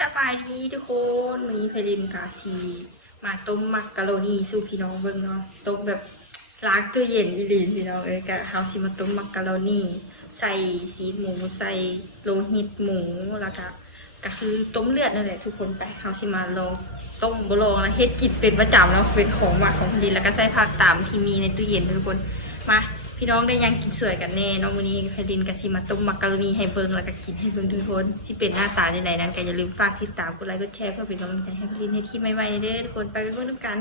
สบายดีทุกคนวันนี้เพลินกาซีมาต้มมักกะโรนีสู่พี่น้องเบิ่งเนาะต้มแบบล้างตู้เย็นอีหลีพี่น้องกะเฮาสิมาต้มมักกะโรนีใส่ซีหมูใส่โลหิตหมูแล้วก็คือต้มเลือดนั่นแหละทุกคนไปเฮาสิมาลองต้มบ่ลองนะเฮ็ดกินเป็นประจำแล้วเป็นของหมักของเพลินแล้วก็ใส่ผักตามที่มีในตู้เย็นทุกคนมาพี่น้องได้ยังกินสวยกันแน่น้องวันนี้เพลินกะสิมาต้มมักกะโรนีให้เบิ่งแล้วก็กินให้เบิ่งทุกคนที่เป็นหน้าตาในไหนนั้นก็อย่าลืมฝากติดตามกดไลค์กดแชร์เพื่อเป็นกำลังใจให้เพลินให้คลิปใหม่ๆเด้อทุกคนไปเบิ่งกัน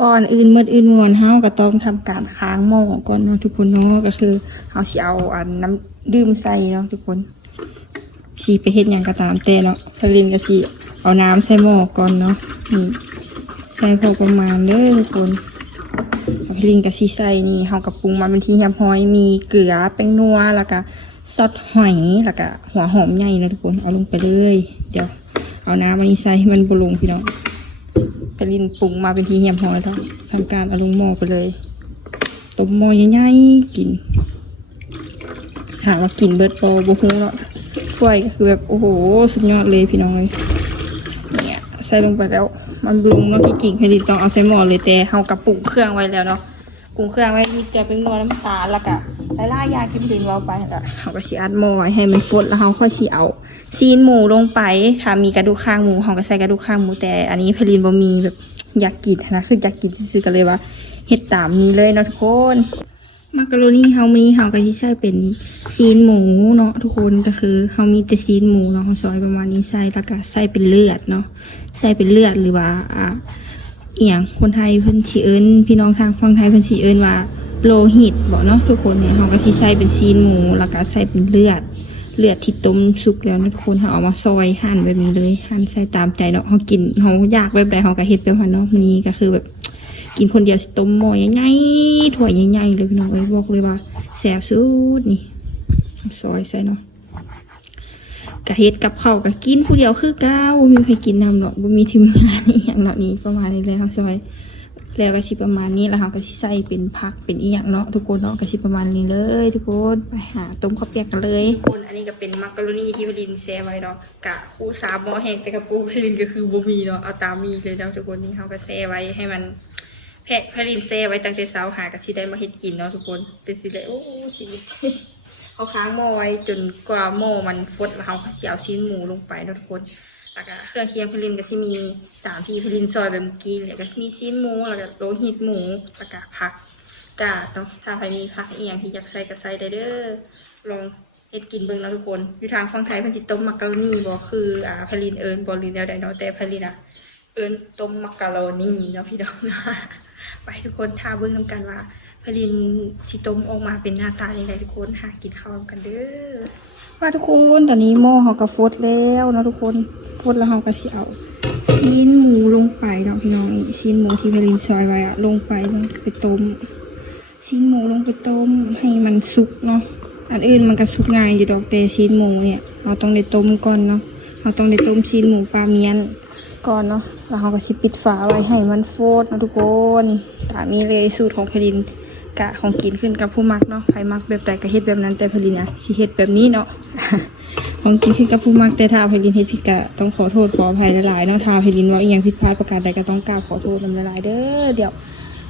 ก่อนอื่นมวนเฮาก็ต้องทำการค้างหม้อก่อนเนาะทุกคนเนาะก็คือเฮาสิเอาน้ำดื่มใส่เนาะทุกคนสิไปเฮ็ดหยังก็ตามแต่เนาะเพลินก็สิเอาน้ำใส่หม้อก่อนเนาะนี่ใส่พอประมาณเด้อทุกคนเพลินกับซีไซนี่เฮากับปรุงมาเป็นที่เรียบร้อยมีเกลือแป้งนัวแล้วก็ซอสหอยแล้วก็หัวหอมใหญ่นะทุกคนเอาลงไปเลยเดี๋ยวเอาน้ำมาใส่ให้มันบลงพี่น้องเพลินปรุงมาเป็นที่เรียบร้อยแล้วทำการเอาลงหม้อไปเลยต้มหม้อใหญ่ๆกินหากว่ากินเบิร์ดโปบ่ฮู้เนาะถ้วยก็คือแบบโอ้โหสุดยอดเลยพี่น้องเนี่ยใส่ลงไปแล้วมันบลงเนาะที่จริงเพลินต้องเอาใส่หม้อเลยแต่เฮากับปรุงเครื่องไว้แล้วเนาะปรุงเครื่องไว้มีแต่เป็นนัวน้ำตาลแล้วก็หลายๆอย่างที่เพลินเราไปแล้วเขาก็สิอัดหม้อไว้ให้มันฟดแล้วเขาค่อยสิเอาซีนหมูลงไปถ้ามีกระดูกข้างหมูเขาก็ใส่กระดูกข้างหมูแต่อันนี้เพลินบ่มีแบบอยากกินนะคืออยากกินซื่อๆกันเลยว่าเฮ็ดตามนี้เลยเนาะทุกคนมักกะโรนีเฮามื้อนี้เฮาก็สิใส่เป็นซีนหมูเนาะทุกคนก็คือเฮามีแต่ซีนหมูเนาะเฮาซอยประมาณนี้ใส่แล้วก็ใส่เป็นเลือดเนาะใส่เป็นเลือดหรือว่าอีหยังคนไทยเพิ่นสิเอิ้นพี่น้องทางฝั่งไทยเพิ่นสิเอิ้นว่าโลหิตบ่เนาะทุกคนเนี่ยเฮาก็สิใส่เป็นซีนหมูแล้วก็ใส่เป็นเลือดที่ต้มสุกแล้วนะทุกคนเฮาเอามาซอยหั่นแบบนี้เลยหั่นใส่ตามใจเนาะเฮากินเฮาอยากแบบใดเฮาก็เฮ็ดแบบนั้นเนาะมื้อนี้ก็คือแบบกินคนเดียวสิต้มหม้อใหญ่ๆถ้วยใหญ่ๆเลยพี่น้องบอกเลยว่าแซ่บสุดนี่ซอยใส่เนาะกะเฮ็ดกับข้าวก็กินผู้เดียวคือเก่าบ่มีใครกินนำเนาะบ่มีทีมงานอีหยังเนาะนี่ประมาณนี้เลยเฮาซอยแล้วก็สิประมาณนี้แล้วเฮาก็สิใส่เป็นผักเป็นอีหยังเนาะทุกคนเนาะก็สิประมาณนี้เลยทุกคนไปหาต้มข้าวเปียกกันเลยทุกคนอันนี้ก็เป็นมักกะโรนีที่พลินแซ่ไว้เนาะกะคู่3หม้อแห้งแต่กระปูพลินก็คือบ่มีเนาะเอาตามมีเลยเนาะทุกคนนี่เฮาก็แซ่ไว้ให้มันพลินแซ่ไว้ตั้งแต่เช้าหาก็สิได้มาเฮ็ดกินเนาะทุกคนเป็นสิได้โอ้ชีวิตเขาค้างหม้อไว้จนกว่าหม้อมันฟดแล้วเขาก็สิเอาชิ้นหมูลงไปนะทุกคนแล้วก็เครื่องเคียงพลินก็จะมีตามที่พลินซอยแบบเมื่อกี้แล้วก็มีชิ้นหมูแล้วก็โลหิตหมูแล้วก็ผักกาดเนาะถ้าใครมีผักอีกอย่างที่อยากใส่ก็ใส่ได้เด้อลองเฮ็ดกินเบิ่งนะทุกคนอยู่ทางฝั่งไทยเพิ่นสิต้มมักกะโรนีบ่คือพลินเอิ้นบ่หรือแนวใดเนาะแต่พลินเอิ้นต้มมักกะโรนีเนาะพี่น้องไปทุกคนท่าเบิ่งนำกันว่าพลินสิต้มออกมาเป็นหน้าตาอย่างไรทุกคนหากินข้าวกันเด้อว่าทุกคนตอนนี้หม้อเขาก็ฟดแล้วเนาะทุกคนฟดแล้วเขาก็สิเอาซีนหมูลงไปเนาะพี่น้องนี่ซีนหมูที่พลินซอยไว้ลงไปเนาะไปต้มซีนหมูลงไปต้มให้มันสุกเนาะอันอื่นมันก็สุกง่ายอยู่ดอกแต่ซีนหมูเนี่ยเราต้องได้ต้มก่อนเนาะเราต้องได้ต้มซีนหมูปลาเมียนก่อนเนาะแล้วเขาก็สิปิดฝาไว้ให้มันฟดเนาะทุกคนตามนี้เลยสูตรของพลินกะของกินขึ้นกับผู้มักเนาะใครมักแบบใดก็เฮ็ดแบบนั้นแต่พลินสิเฮ็ดแบบนี้เนาะ ของกินขึ้นกับผู้มักแต่ถ้าพลินเฮ็ดผิดกะต้องขอโทษขออภัยหลายๆเนาะถ้าพลินว่าอีหยังผิดพลาดประการใดก็ต้องกราบขอโทษนำหลายๆเด้อเดี๋ยว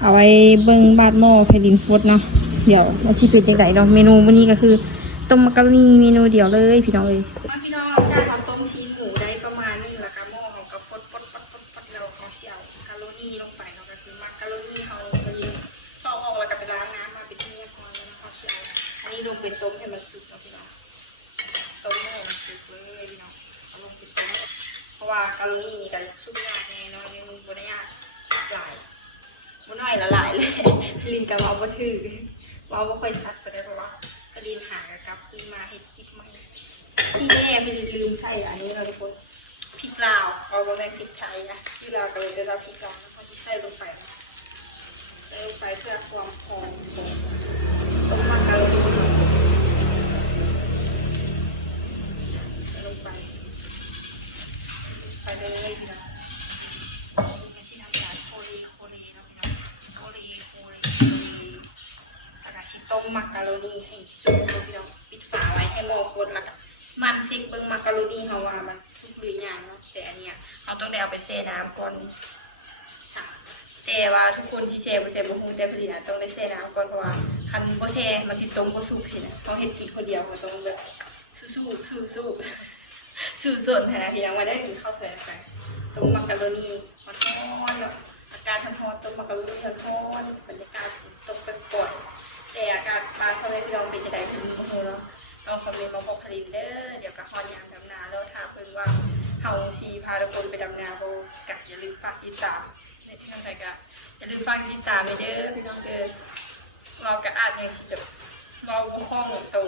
เอาไว้เบิ่งบาดหม้อพลินฟดเนาะเดี๋ยวว่าสิเป็นจังไดเนาะเมนูมื้อนี้ก็คือต้มมักกะโรนีเมนูเดียวเลยพี่น้องเอ้ยพี่น้องการทำต้มซีนหมูได้ประมาณนึงแล้วก็หม้อเขาก็ฟดแล้วเขาสิเอามักกะโรนีลงไปเนาะก็คือมักกะโรนีเขาพลินต้องออกแล้วก็ไปล้างน้ำมาเป็นที่เรียบร้อยแล้วเขาสิเอาอันนี้ลงไปต้มให้มันสุกเนาะพี่น้องต้มให้มันสุกเลยพี่น้องเอาลงไปต้มเพราะว่ากะโรนีนี่ก็สุกยากไงเนาะยังบ่ได้ยากหลายบ่น้อยละหลายเลยลินกับเราบ่ถือเราบ่ค่อยซัดไปได้เพราะว่าลินหากลับขึ้นมาเฮ็ดคลิปใหม่ที่แม่ลินลืมใส่อันนี้เราทุกคนพริกลาวเราบ่ได้พริกไทยนะที่เราก็เลยจะเอาพริกลาวแล้วก็ใส่ลงไปใส่ลงไปเพื่อความหอมของต้มมักกะโรนีใส่ลงไปเลยพี่น้องไม่ใช่ทำการโคลีนะพี่น้องโคลีแล้วก็ชิต้มมักกะโรนีให้สุกเลยพี่น้องปิดฝาไว้ให้หม้อฟดแล้วก็มัน เช็คเบิ้งมักกะโรนีเขาว่ามันสุกหรือยังเนาะแต่อันเนี้ยเขาต้องได้เอาไปแช่น้ำก่อนแต่ว่าทุกคนที่แช่บ่แช่บ่ฮู้แต่ผลิตนะต้องได้แช่น้ำก่อนเพราะว่าคันบ่แช่มันสิต้มบ่สุกสินะเขาเฮ็ดกินคนเดียวเขาต้องแบบสู้สดนะพี่น้องมาได้กินข้าวสวยนะคะต้มมักกะโรนีร้อนๆเนาะอากาศร้อนๆต้มมักกะโรนีร้อนๆบรรยากาศตกเป็นปอดแต่อากาศบ้านเขาเลยพี่น้องเป็นจังได๋คือบ่ฮู้เนาะลองคอมเมนต์มาบอกผลิตเด้อเดี๋ยวก็ฮอดยามดำนาแล้วถามเพิ่นว่าเฮาสิพาทุกคนไปดำนาบ่ก็อย่าลืมฝากติดตามในทางใดก็อย่าลืมฝากติดตามเด้อพี่น้องเด้อเราก็อาจยังสิแบบเราบ่คล่องโต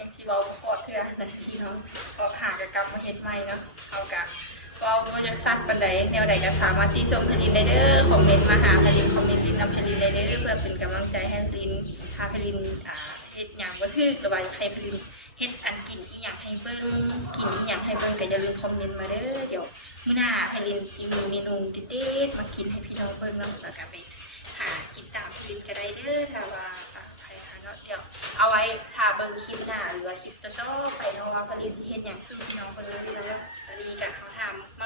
ยังสิเว้าบ่พอเทื่อนะพี่น้องก็หากะกลับมาเฮ็ดใหม่เนาะเฮาก็เว้าบ่อยากซัดปานใดแนวใดก็สามารถติชมผลิตได้เด้อคอมเมนต์มาหาผลิตคอมเมนต์ติดนำผลิตได้เด้อเพื่อเป็นกำลังใจให้ผลิตถ้าผลิตเฮ็ดหยังบ่ถูกหรือว่าใครผลิตเฮ็ดอันกินอีหยังให้เบิ่งกินอีหยังให้เบิ่งก็อย่าลืมคอมเมนต์มาเด้อเดี๋ยวมื้อหน้าผลิตสิมีเมนูเด็ดๆมากินให้พี่น้องเบิ่งเนาะแล้วก็ไปหากินตามผลิตก็ได้เด้อถ้าว่าเดี๋ยวเอาไว้ถ้าเบิ่งคลิปหน้าหรือว่าคลิปต่อๆไปเนาะว่าผลิตสิเฮ็ดหยังสู้พี่น้องเพิ่นเลยพี่น้องตอนนี้ก็เขาทำเ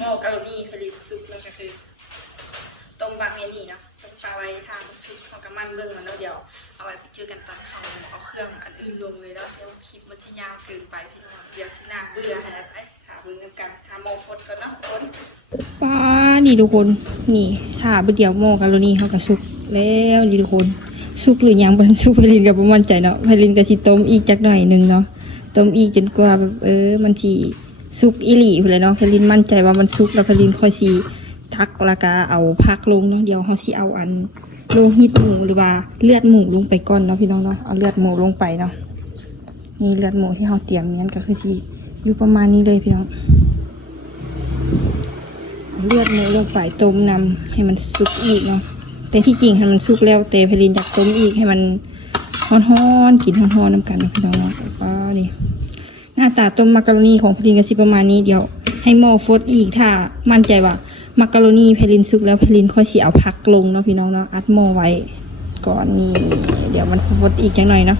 มากะโรนีผลิตซุปแล้วก็คือต้มบะเมนี่เนาะต้มปลาไว้ทานซุปเขาก็มันเบิ่งแล้วเนาะเดี๋ยวเอาไว้ไปเจอกันตอนเอาเครื่องอันอื่นลงเลยแล้วเดี๋ยวคลิปมันสิยาวเกินไปพี่น้องเดี๋ยวสิน่าเบื่อให้ไปหาเบิ่งกันหาหม้อฟดก่อนเนาะคน ป้านี่ทุกคนนี่ถ้าไปเดียวหม้อกะโรนีเขาก็สุกแล้วนี่ทุกคนสุกหรือยังบ่ทันสุกไพลินก็บ่มั่นใจเนาะไพลินก็สิต้มอีกจักหน่อยนึงเนาะต้มอีกจนกว่าแบบมันสิสุกอีหลีพุ่นเลยเนาะไพลินมั่นใจว่ามันสุกแล้วไพลินค่อยสิทักแล้วก็เอาผักลงเนาะเดี๋ยวเฮาสิเอาอันโลหิตหมูหรือว่าเลือดหมูลงไปก่อนเนาะพี่น้องเนาะเอาเลือดหมูลงไปเนาะนี่เลือดหมูที่เฮาเตรียมนั้นก็คือสิอยู่ประมาณนี้เลยพี่น้องเลือดหมูลงไปต้มนำให้มันสุกอีกเนาะแต่ที่จริงให้มันสุกแล้วแต่พลินอยากต้มอีกให้มันฮ้อนๆกินฮ้อนๆน้ำกันนะพี่น้องเนาะก็นี่หน้าตาต้มมักกะโรนีของพลินก็สิประมาณนี้เดี๋ยวให้หม้อฟดอีกถ้ามั่นใจว่ามักกะโรนีพลินสุกแล้วพลินค่อยสิเอาผักลงเนาะพี่น้องเนาะอัดหม้อไว้ก่อนนี่เดี๋ยวมันฟดอีกจังหน่อยเนาะ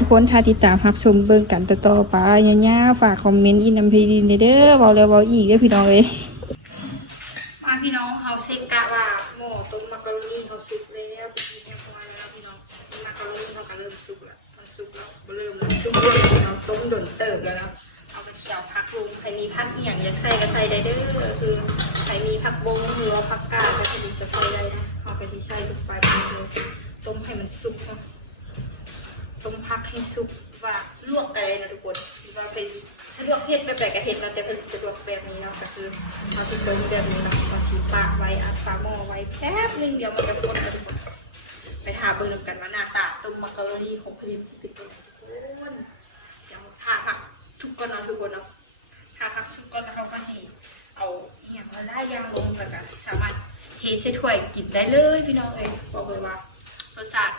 ทุกคนถ้าติดตามรับชมเบิ่งกันต่อๆไปยาวๆฝากคอมเมนต์อินนำพลินเด้อเว้าแล้วเว้าอีกเด้อพี่น้องเอ้ยมาพี่น้องเขาเซ็กกะว่าหม้อต้มมักกะโรนีเขาสุกแล้วเป็นที่เรียบร้อยแล้วพี่น้องมักกะโรนีเขาก็เริ่มสุกแล้วมันสุกแล้วเริ่มสุกแล้วพี่น้องต้มโดนเติบแล้วเนาะเอาไปเจียวผักลงใครมีผักอีหยังอยากใส่ก็ใส่ได้เด้อคือใครมีผักบงหรือว่าผักกาดก็จะใส่ได้นะเอาไปที่ใส่ลงไปเลยต้มให้มันสุกเนาะต้มผักให้สุกว่าลวกกันเลยนะทุกคนว่าเป็นสะดวกเฮ็ดแบบก็เฮ็ดเราจะเป็นสะดวกแบบนี้เนาะก็คือเอาสิต้มแบบนี้เนาะเอาสิปากไว้อัดฝาหม้อไว้แป๊บนึงเดี๋ยวมันจะสุกแล้วทุกคนไปทาเบิ่งกันว่าหน้าตาต้มมักกะโรนีของคลินสิเป็นยังไงทุกคนเดี๋ยวทาผักสุกก่อนเนาะทุกคนเนาะทาผักสุกก่อนแล้วเขาก็สิเอาอีหยังมาได้ย่างลงแล้วก็สามารถเทใส่ถ้วยกินได้เลยพี่น้องเอ้ยบอกเลยว่ารสชาติ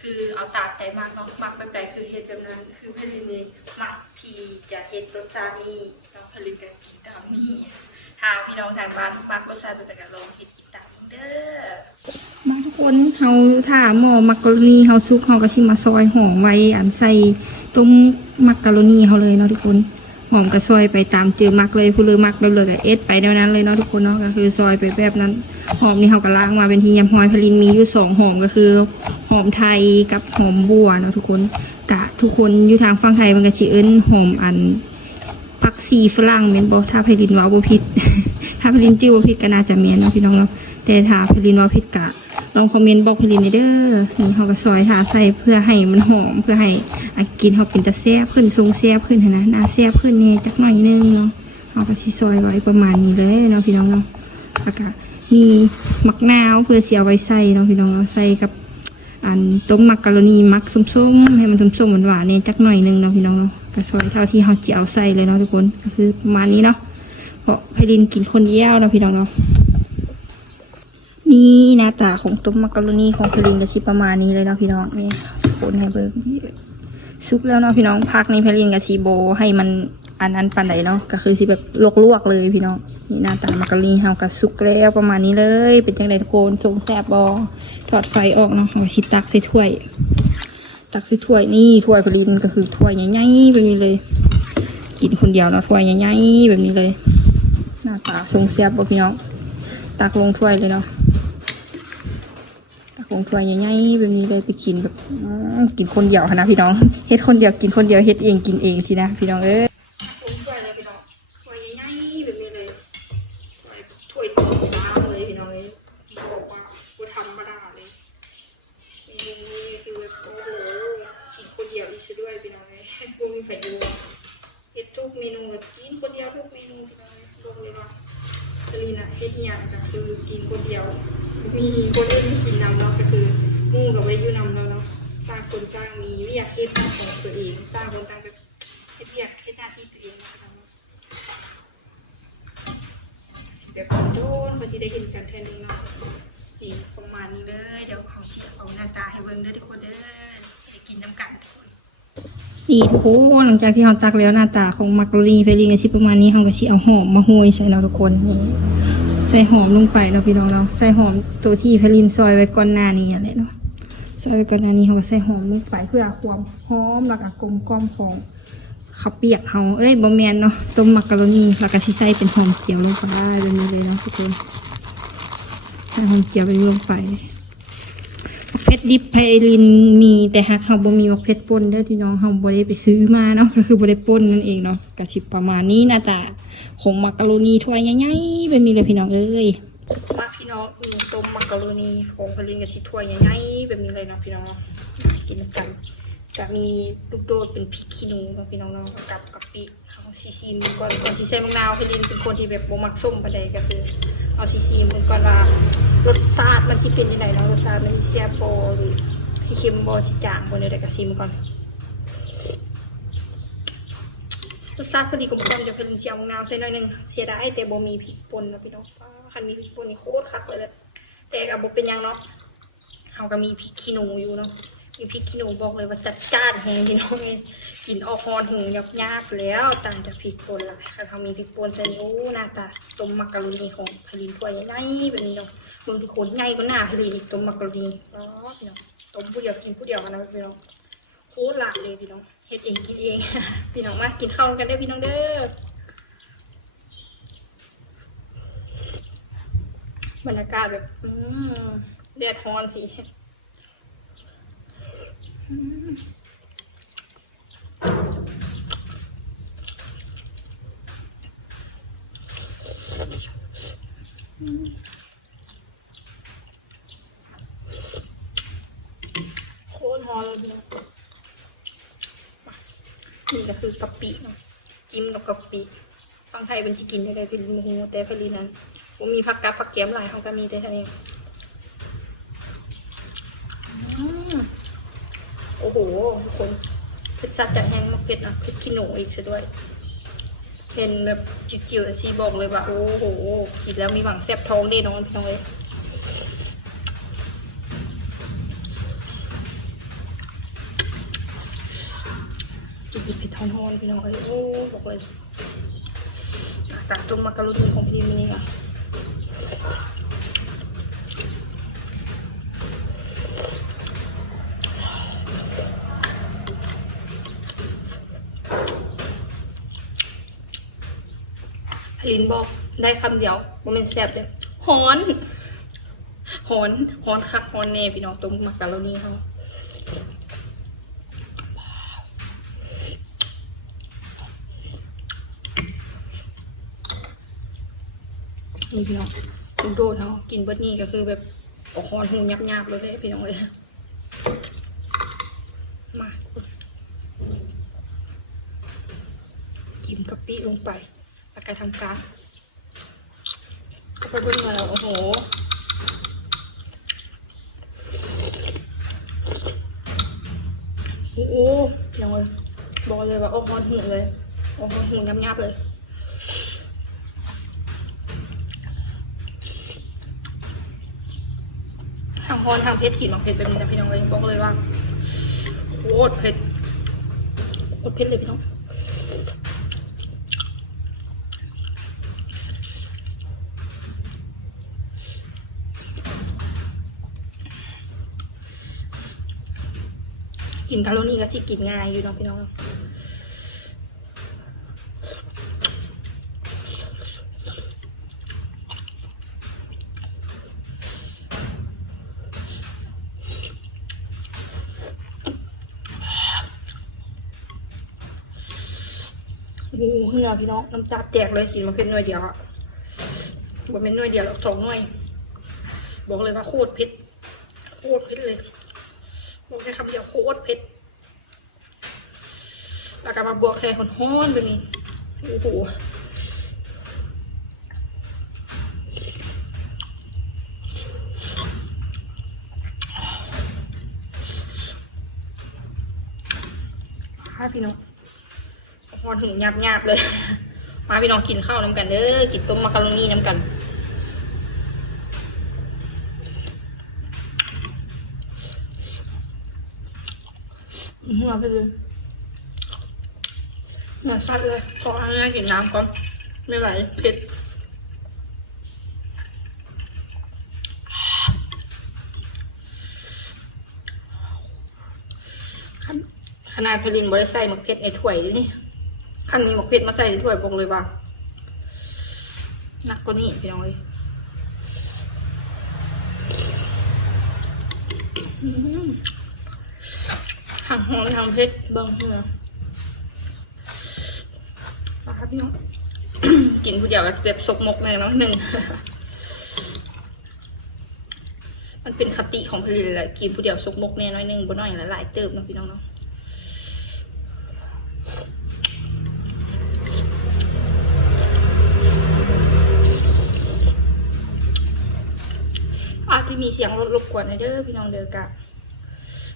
คือเอาตามใจมากเนาะมักแบบใดคือเฮ็ดแบบนั้นคือผลิตนี่มักที่จะเฮ็ดรสชาตินี้น้องผลิตก็กินตามนี้ถ้าพี่น้องทางบ้านมักรสชาติแบบใดก็ลองเฮ็ดกินตามเด้อมาทุกคนเฮาถ้าหม้อมักกะโรนีเฮาสุกเฮาก็สิมาซอยหอมไว้อันใส่ต้มมักกะโรนีเฮาเลยเนาะทุกคนหอมก็ซอยไปตามจือมักเลยผู้เลือมักแบบเลยก็เอ็ดไปแนวนั้นเลยเนาะทุกคนเนาะก็คือซอยไปแบบนั้นหอมนี่เฮาก็ล้างมาเป็นที่ยำหอยพลินมีอยู่2หอมก็คือหอมไทยกับหอมบัวเนาะทุกคนกะทุกคนอยู่ทางฝั่งไทยมันก็สิเอิ้นหอมอันผักชีฝรั่งแม่นบ่ถ้าพลินว่าบ่ผิด ถ้าพลินจื้อบ่ผิดก็น่าจะแม่นเนาะพี่น้องเนาะแต่ถ้าพลินว่าผิดกะลองคอมเมนต์บอกพลินเด้อนี่เฮาก็ซอยทาใส่เพื่อให้มันหอมเพื่อให้กินเฮาเป็นตาแซ่บขึ้นทรงแซ่บขึ้นนะหน้าแซ่บขึ้นนี่จักหน่อยนึงเนาะเฮาก็สิซอยไว้ประมาณนี้เลยเนาะพี่น้องเนาะแล้วก็มีมักนาวเพื่อเสียไว้ใส่เนาะพี่น้องเนาะใส่กับอันต้มมักกะโรนีมักส้มๆให้มันส้มๆหวานๆเนี่ยจักหน่อยนึงเนาะพี่น้องเนาะก็ซอยเท่าที่เฮาจะเอาใส่เลยเนาะทุกคนก็คือประมาณนี้เนาะเพราะพลินกินคนเดียวเนาะพี่น้องเนาะนี่หน้าตาของต้มมักกะโรนีของพลินก็สิประมาณนี้เลยเนาะพี่น้องนี่คนให้เบิ่งสุกแล้วเนาะพี่น้องพักนี้พลินก็สิโบให้มันอันนั้นปานใดเนาะก็คือสิแบบลวกๆเลยพี่น้องนี่หน้าตามักกะโรนีเฮาก็สุกแล้วประมาณนี้เลยเป็นจังได๋ทุกคนทรงแซ่บบ่ถอดไฟออกเนาะเฮาสิตักใส่ถ้วยนี่ถ้วยพลินก็คือถ้วยใหญ่ๆแบบนี้เลย กินคนเดียวเนาะถ้วยใหญ่ๆแบบนี้เลยหน้าตาทรงแซ่บบ่พี่น้องตักลงถ้วยเลยเนาะตักลงถ้วยใหญ่ๆแบบนี้เลยไปกินแบบกินคนเดียวนะพี่น้องเฮ็ดคนเดียวกินคนเดียวเฮ็ดเองกินเองสินะพี่น้องลงถ้วยเลยพี่น้องถ้วยใหญ่ๆแบบนี้เลยถ้วยตีซ้ำเลยพี่น้องบอกว่ากูทำมาได้เลยนี่คือแบบโอ้โหกินคนเดียวอีกซะด้วยพี่น้องกูมีไฟดูเฮ็ดทุกเมนูแบบกินคนเดียวทุกเมนูพี่น้องลงเลยว่าลีน่ะเฮ็ดเนี่ยก็คือกินคนเดียวมีคนอื่นไม่กินนำเนาะก็คือมู่กับไม่ได้อยู่นำแล้วเนาะต่างคนต่างมีเรียกเฮ็ดของตัวเองต่างคนต่างแบบเฮ็ดเรียกเฮ็ดหน้าที่ตัวเองนะคะสิแบบโดนเขาสิได้เห็นกันแทนเนาะนี่ประมาณนี้เลยเดี๋ยวเขาชี้เอาหน้าตาให้เบิ่งเด้อทุกคนเด้อได้กินน้ำกันทุกคนนี่ทุกคนหลังจากที่เราตักแล้วหน้าตาของมักโรนีเพลินก็สิประมาณนี้เราก็สิเอาหอมมาโรยใส่เราทุกคนนี่ใส่หอมลงไปเนาะพี่น้องเราใส่หอมตัวที่เพลินซอยไว้ก่อนหน้านี้อะไรเนาะซอยไว้ก่อนหน้านี้เราก็ใส่หอมลงไปเพื่อความหอมแล้วก็กลมกล่อมของข้าวเปียกเราบ่แม่นเนาะต้มมักกะโรนีแล้วก็สิใส่เป็นหอมเจียวลงไปแบบนี้เลยเนาะทุกคนใส่หอมเจียวไปลงไปเพชรดิบไพลินมีแต่หากเราบ่มีวักเพชรป่นเด้อที่น้องเราบ่ได้ไปซื้อมาเนาะก็คือบ่ได้ป่นนั่นเองเนาะก็สิประมาณนี้หน้าตาของมักกะโรนีถ้วยใหญ่ๆแบบนี้เลยพี่น้องมาพี่น้องต้มมักกะโรนีของไพลินก็สิถ้วยใหญ่ๆแบบนี้เลยเนาะพี่น้องกินกันก็มีลูกโดดเป็นพริกขี้หนูเนาะพี่น้องเนาะกับกะปิเอาซีมก่อนสิใส่มะนาวไพลินเป็นคนที่แบบบ่มักส้มปานใดก็คือเอาซีมก่อนว่ารสชาติมันสิเป็นยังไงเนาะรสชาติมันสิแซ่บบ่หรือเค็มบ่สิจางบ่เนี่ยได้ก็ซีมก่อนรสชาติพอดีกลมกล่อมจะเป็นเสียงมะนาวใส่หน่อยนึงเสียดายแต่บ่มีพริกป่นเนาะพี่น้องคันมีพริกป่นนี่โคตรคักเลยแหละแต่ก็บ่เป็นหยังเนาะเฮาก็มีพริกขี้หนูอยู่เนาะมีพริกขี้หนูบอกเลยว่าจัดจ้านแฮงพี่น้องกินออกฮอนหูยากๆแล้วต่างจากพริกป่นล่ะถ้าเฮามีพริกป่นใส่โอ้หน้าตาต้มมักกะโรนีของไพลินถ้วยใหญ่แบบนี้เนาะมึงทุกคนใหญ่กว่าหน้าไพลินอีกต้มมักกะโรนีพี่น้องต้มผู้เดียวกินผู้เดียวกันนะพี่น้องโคตรหลากเลยพี่น้องเฮ็ดเองกินเองพี่น้องมากินข้าวกันได้พี่น้องเด้อบรรยากาศแบบแดดร้อนสิโคตรร้อนเลยนี่ก็คือกะปิเนาะจิ้มกับกะปิฟังไทยเป็นจะกินได้เลยเป็นหมูแต่พอดีนั้นผมมีผักกาดผักแก้มหลายเขาก็มีแต่เท่านี้โอ้โหทุกคนเผ็ดสัดจัดแห้งมากเผ็ดอ่ะเผ็ดขี้หนูอีกซะด้วยเห็นแบบจิ๋วๆซีบอกเลยว่าโอ้โหกินแล้วมีหวังแซ่บท้องแน่นอนพี่น้องเลยกินเผ็ดท้องๆพี่น้องเลยโอ้บอกเลยจากต้มมักกะโรนีของพี่มินี่ค่ะลินบอกได้คำเดียวว่ามันแซ่บเลยฮอนคักฮอนเน่พี่น้องต้มมักกะโรนีเขานี่พี่น้องกินโดดเขากินเบิดนี่ก็คือแบบออกฮอนหูยับๆเลยพี่น้องเลยมาจิ้มกะปิลงไปแล้วก็ทำการไปเบิ่งมาแล้วโอ้โหพี่น้องเลยบอกเลยว่าออกฮอนหูเลยออกฮอนหูยับๆเลยทางฮอนทางเพชรกินของเพชรแบบนี้นะพี่น้องเลยบอกเลยว่าโคตรเผ็ดเลยพี่น้องกินกะโรนีก็สิกินง่ายอยู่น้องพี่น้อง โอ้โหเหือพี่น้องน้ำตาแตกเลยกินมาเป็นหน่วยเดียวอะบ่เป็นหน่วยเดียวหรอก2 หน่วยบอกเลยว่าโคตรเผ็ดโคตรเผ็ดเลยบอกแค่คำเดียวโคตรเผ็ดแล้วก็มาบวกแค่ห้อนๆแบบนี้โอ้โหพี่น้องพอถึงหยาบๆเลย มาพี่น้องกินข้าวน้ำกันเด้อกินต้มมักกะโรนีน้ำกันเหือไปเลยเหือซัดเลยขอให้แม่กินน้ำก่อนไม่ไหวเผ็ดขนาดพลินบริใส่หมกเผ็ดในถ้วยด้วยนี่คันมีหมกเผ็ดมาใส่ในถ้วยบอกเลยว่าหนักกว่านี้พี่น้องเลยทางหอมทางเผ็ดเบิ้งเหือนะครับพี่น้อง กินผู้เดียวก็แบบซกมกเลยเนาะหนึ่ง มันเป็นคติของพลินแหละกินผู้เดียวซกมกแน่น้อยหนึ่งบ่น้อยหลายเติบนะพี่น้องเนาะอาจจะมีเสียงรบกวนในเด้อพี่น้องเด้อกะ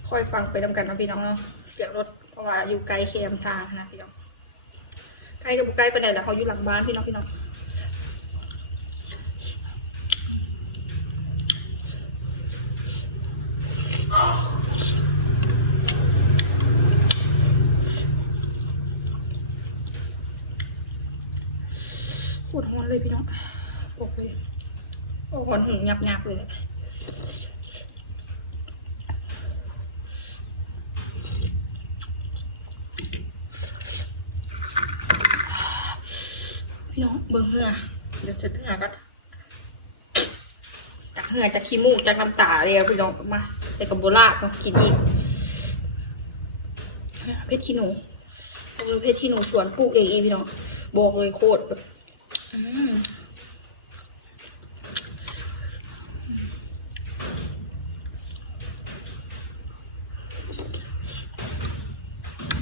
คอยฟังไปนำกันนะพี่น้องเนาะเสียงรถเพราะว่าอยู่ไกลเคมทางนะพี่น้องไกลกับไกลไปไหนแล้วเขาอยู่หลังบ้านพี่น้องโคตรร้อนเลยพี่น้องบอกเลยโอ้โหหึงยับเลยพี่น้องเบิ่งเหือเดี๋ยวจะเหือก็จากเหือจากขี้มูกจากน้ำตาเลยพี่น้องมาแต่กับโบราณเนาะกินอีกเพชรขี้หนูเพชรขี้หนูสวนปลูกเองพี่น้องบอกเลยโคตรแบบ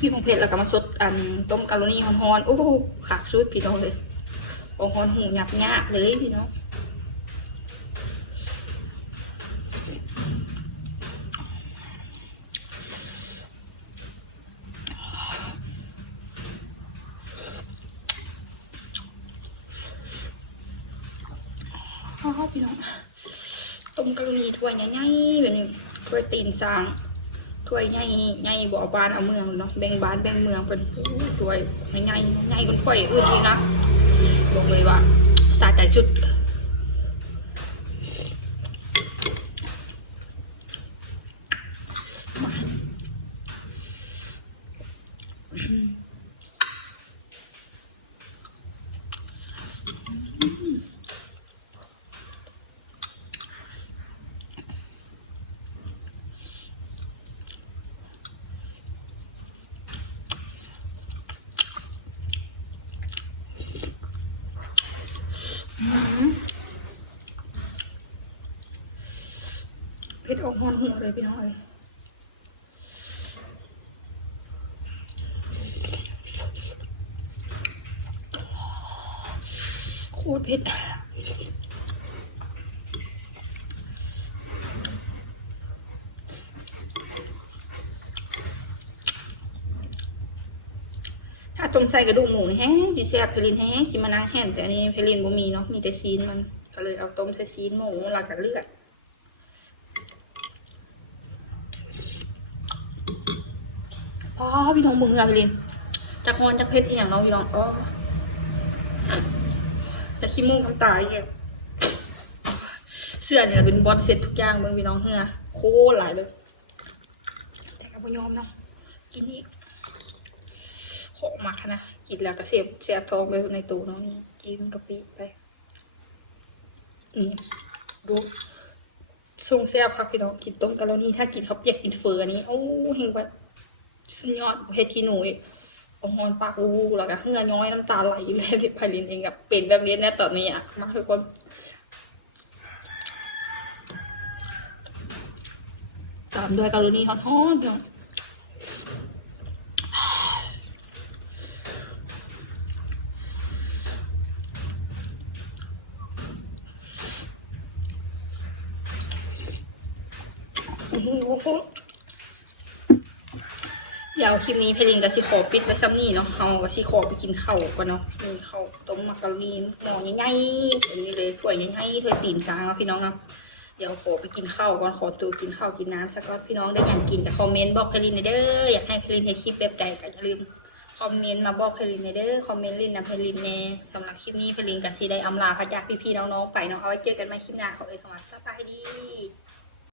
พี่ของเพชรแล้วก็มาสดต้มกะโรนี่ฮอนๆโอ้โหขากชุดพี่น้องเลยโอ้ฮอนหูหยับเลยพี่น้องพี่น้องต้มกะโรนี่ถ้วยใหญ่ๆแบบนี้ถ้วยตีนซางถ้วยใหญ่บ่อบานเอาเมืองเนาะแบ่งบ้านแบ่งเมืองเป็นถ้วยใหญ่คนถ้วยอื่นนี่นะบอกเลยว่าสาใจชุดเผ็ดออกฮอนหัวเลยพี่น้องเลยโคตรเผ็ดถ้าต้มใส่กระดูกหมูนี่แห้งจีแซ่บเพลินแห้งจีมานั่งแห้งแต่อันนี้เพลินบ่มีเนาะมีแต่ซีนมันก็เลยเอาต้มใส่ซีนหมูแล้วก็เลือดอ๋อพี่น้องมึงอะเพลินจากฮอนจากเพชรอีกอย่างเนาะพี่น้องอ๋อจะขี้มูกน้ำตาอย่างเงี้ยเสื้อเนี่ยเป็นบอสเซ็ตทุกอย่างเมืองพี่น้องเฮือโคตรหลายเลยแต่ก็บ่ยอมเนาะกินนี่โหมักนะกินแล้วก็เสียบท้องไปในตู้เนาะนี่กินกะปิไปดูทรงแซ่บครับพี่น้องกินต้มกะโรนี่ถ้ากินข้าวเปียกกินเฟอร์นี้โอ้เฮงไปสุดยอดเฮ็ดขี้หนูอีก อมฮอนปากรูแล้วก็เหงื่อย้อยน้ำตาไหลเลยที่ไพลินเองกับเป็นแบบนี้นะตอนนี้อ่ะมาทุกคนตามด้วยการูนี่ฮอตๆเดี๋ยวเดี๋ยวคลิปนี้เพลินกับซิโคปิดไว้ซ้ำนี่เนาะเอากับซิโคไปกินข้าวก่อนเนาะกินข้าวต้มมักกะโรนีหม้อใหญ่ๆอย่างนี้เลยถ้วยใหญ่ๆถ้วยตีนจางเนาะพี่น้องเนาะเดี๋ยวขอไปกินข้าวก่อนขอตัวกินข้าวกินน้ำสักก่อนพี่น้องได้อย่างกินแต่คอมเมนต์บอกเพลินในเด้ออยากให้เพลินเห็นคลิปแบบใดก็อย่าลืมคอมเมนต์มาบอกเพลินในเด้อคอมเมนต์ลินนะเพลินแน่สำหรับคลิปนี้เพลินกับซีได้อำลาพระจากพี่ๆน้องๆไปเนาะเอาไว้เจอกันใหม่คลิปหน้าขอสวัสดี